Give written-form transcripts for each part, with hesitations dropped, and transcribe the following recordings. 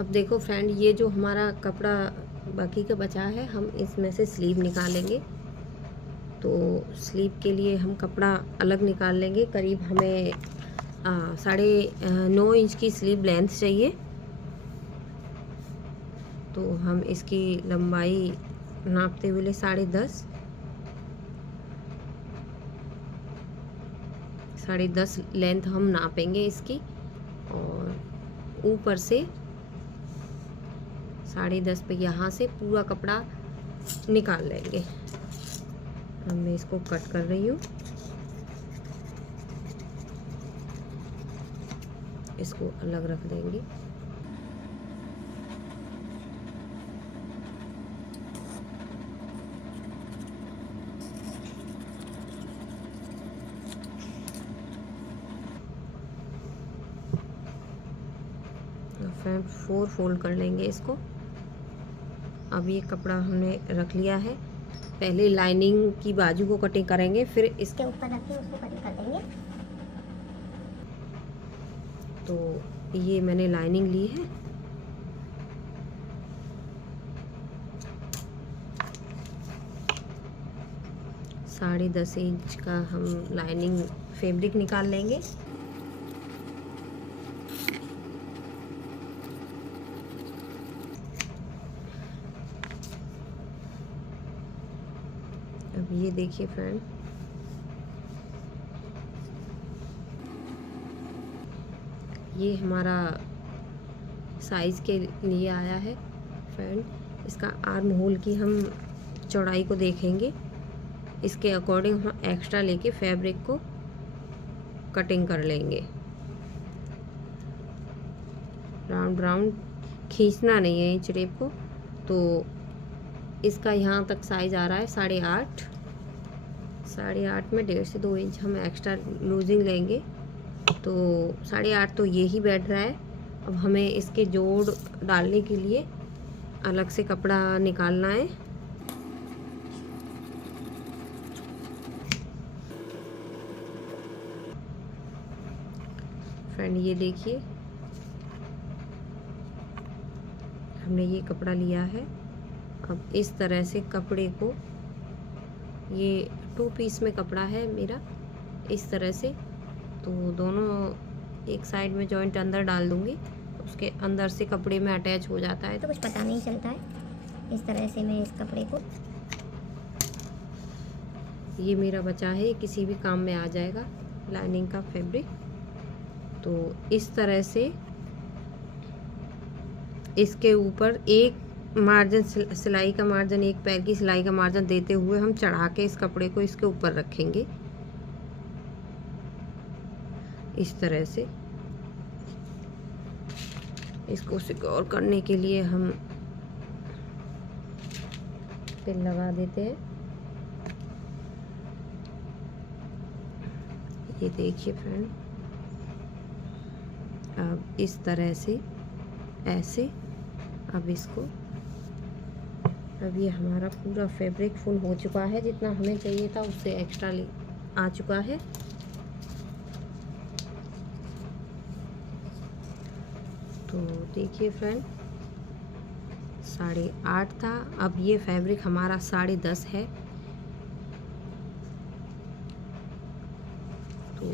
अब देखो फ्रेंड, ये जो हमारा कपड़ा बाकी का बचा है, हम इसमें से स्लीव निकालेंगे। तो स्लीव के लिए हम कपड़ा अलग निकाल लेंगे। करीब हमें 9.5 इंच की स्लीव लेंथ चाहिए। तो हम इसकी लंबाई नापते हुए 10.5 लेंथ हम नापेंगे इसकी, और ऊपर से 10.5 पे यहाँ से पूरा कपड़ा निकाल लेंगे। अब मैं इसको कट कर रही हूँ। इसको अलग रख देंगे। फ्रंट 4 फोल्ड कर लेंगे इसको। अब ये कपड़ा हमने रख लिया है। पहले लाइनिंग की बाजू को कटिंग करेंगे, फिर इसके ऊपर रख के उसको कटिंग कर देंगे। तो ये मैंने लाइनिंग ली है। साढ़े 10 इंच का हम लाइनिंग फैब्रिक निकाल लेंगे। अब ये देखिए फ्रेंड, ये हमारा साइज़ के लिए आया है फ्रेंड। इसका आर्म होल की हम चौड़ाई को देखेंगे। इसके अकॉर्डिंग हम एक्स्ट्रा लेके फैब्रिक को कटिंग कर लेंगे। राउंड राउंड खींचना नहीं है इंच टेप को। तो इसका यहाँ तक साइज़ आ रहा है 8.5। 8.5 में 1.5 से 2 इंच हम एक्स्ट्रा लूजिंग लेंगे। तो 8.5 तो ये ही बैठ रहा है। अब हमें इसके जोड़ डालने के लिए अलग से कपड़ा निकालना है। फ्रेंड ये देखिए, हमने ये कपड़ा लिया है। अब इस तरह से कपड़े को, ये 2 पीस में कपड़ा है मेरा, इस तरह से। तो दोनों एक साइड में जॉइंट अंदर डाल दूंगी, उसके अंदर से कपड़े में अटैच हो जाता है तो कुछ पता नहीं चलता है। इस तरह से मैं इस कपड़े को, ये मेरा बचा है, किसी भी काम में आ जाएगा लाइनिंग का फैब्रिक। तो इस तरह से इसके ऊपर एक मार्जिन, सिलाई का मार्जिन, एक पैर की सिलाई का मार्जिन देते हुए हम चढ़ा के इस कपड़े को इसके ऊपर रखेंगे इस तरह से। इसको सिक्योर करने के लिए हम पिन लगा देते हैं। ये देखिए फ्रेंड, अब इस तरह से ऐसे, अब इसको, अब ये हमारा पूरा फैब्रिक फुल हो चुका है। जितना हमें चाहिए था उससे एक्स्ट्रा आ चुका है। तो देखिए फ्रेंड, 8.5 था, अब ये फैब्रिक हमारा 10.5 है। तो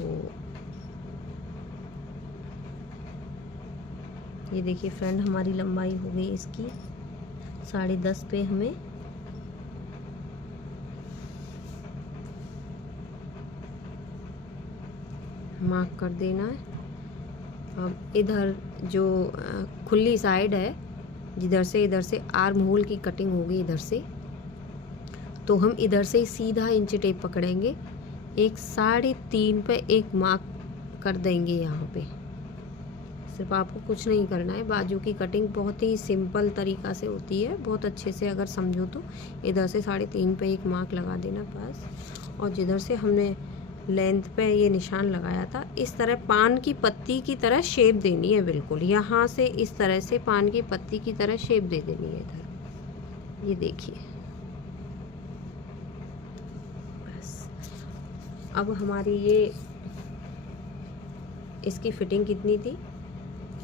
ये देखिए फ्रेंड, हमारी लंबाई हो गई इसकी 10.5 पे हमें मार्क कर देना है। अब इधर जो खुली साइड है, जिधर से इधर से आर्म होल की कटिंग होगी इधर से, तो हम इधर से सीधा इंच टेप पकड़ेंगे, एक 3.5 पे एक मार्क कर देंगे। यहाँ पे सिर्फ आपको कुछ नहीं करना है। बाजू की कटिंग बहुत ही सिंपल तरीक़ा से होती है, बहुत अच्छे से अगर समझो तो। इधर से 3.5 पे एक मार्क लगा देना बस। और जिधर से हमने लेंथ पे ये निशान लगाया था, इस तरह पान की पत्ती की तरह शेप देनी है बिल्कुल। यहाँ से इस तरह से पान की पत्ती की तरह शेप दे देनी है इधर। ये देखिए, बस। अब हमारी ये, इसकी फिटिंग कितनी थी,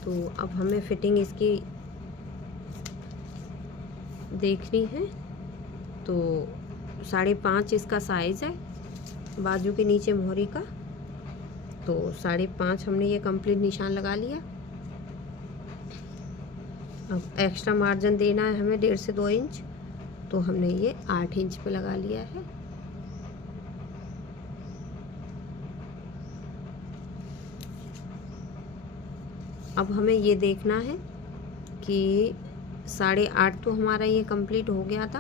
तो अब हमें फिटिंग इसकी देखनी है तो 5.5 इसका साइज़ है बाजू के नीचे मोहरी का। तो 5.5 हमने ये कंप्लीट निशान लगा लिया। अब एक्स्ट्रा मार्जिन देना है हमें 1.5 से 2 इंच, तो हमने ये 8 इंच पे लगा लिया है। अब हमें ये देखना है कि 8.5 तो हमारा ये कंप्लीट हो गया था।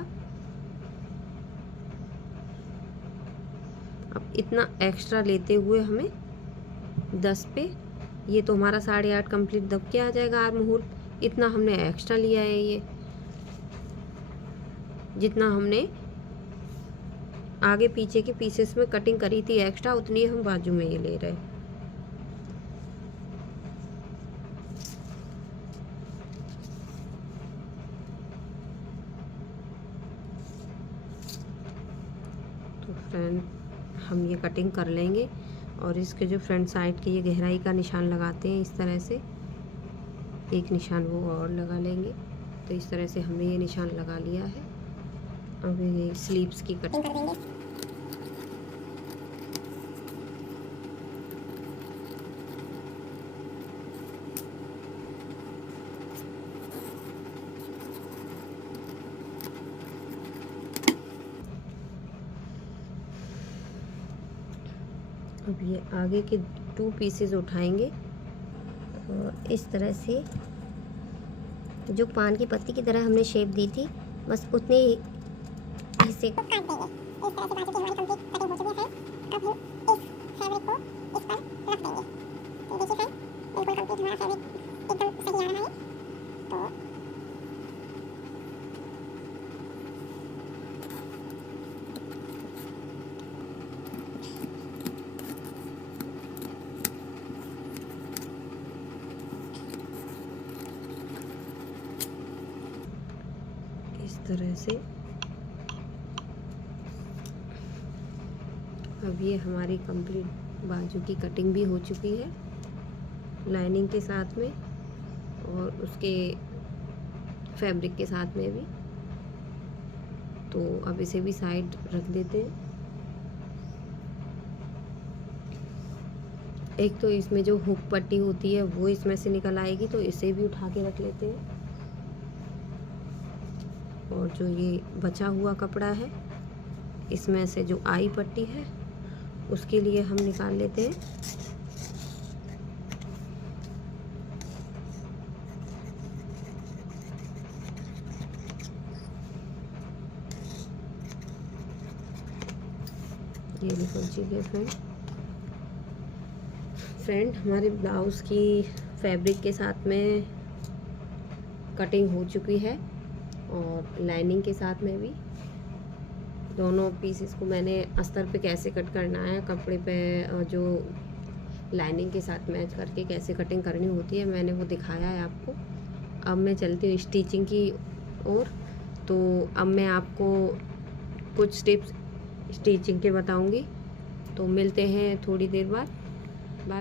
अब इतना एक्स्ट्रा लेते हुए हमें 10 पे, ये तो हमारा 8.5 कंप्लीट दब के आ जाएगा आर्म होल। इतना हमने एक्स्ट्रा लिया है, ये जितना हमने आगे पीछे के पीसेस में कटिंग करी थी एक्स्ट्रा, उतनी हम बाजू में ये ले रहे हैं। तो फ्रेंड हम ये कटिंग कर लेंगे और इसके जो फ्रंट साइड की ये गहराई का निशान लगाते हैं इस तरह से, एक निशान वो और लगा लेंगे। तो इस तरह से हमने ये निशान लगा लिया है। अब ये स्लीव्स की कटिंग कर देंगे। अब ये आगे के 2 पीसेस उठाएंगे और इस तरह से जो पान की पत्ती की तरह हमने शेप दी थी, बस उतने हिस्से को काट देंगे। इस तरह से बाजू की हमारी कंप्लीट कटिंग हो चुकी है। अब हम इस फैब्रिक को इस पर रख देंगे। तो देखिए फ्रेंड, बिल्कुल कंप्लीट हमारा फैब्रिक एकदम सही आ रहा है। तो इस तरह से अब ये हमारी कंप्लीट बाजू की कटिंग भी हो चुकी है लाइनिंग के साथ में और उसके फैब्रिक के साथ में भी। तो अब इसे भी साइड रख देते हैं। एक तो इसमें जो हुक पट्टी होती है वो इसमें से निकल आएगी, तो इसे भी उठा के रख लेते हैं। और जो ये बचा हुआ कपड़ा है, इसमें से जो आई पट्टी है उसके लिए हम निकाल लेते हैं। ये निकल चुकी है फ्रेंड हमारे ब्लाउज़ की फैब्रिक के साथ में कटिंग हो चुकी है और लाइनिंग के साथ में भी। दोनों पीसेस को मैंने अस्तर पे कैसे कट करना है, कपड़े पे जो लाइनिंग के साथ मैच करके कैसे कटिंग करनी होती है, मैंने वो दिखाया है आपको। अब मैं चलती हूँ स्टिचिंग की ओर। तो अब मैं आपको कुछ टिप्स स्टिचिंग के बताऊंगी। तो मिलते हैं थोड़ी देर बाद।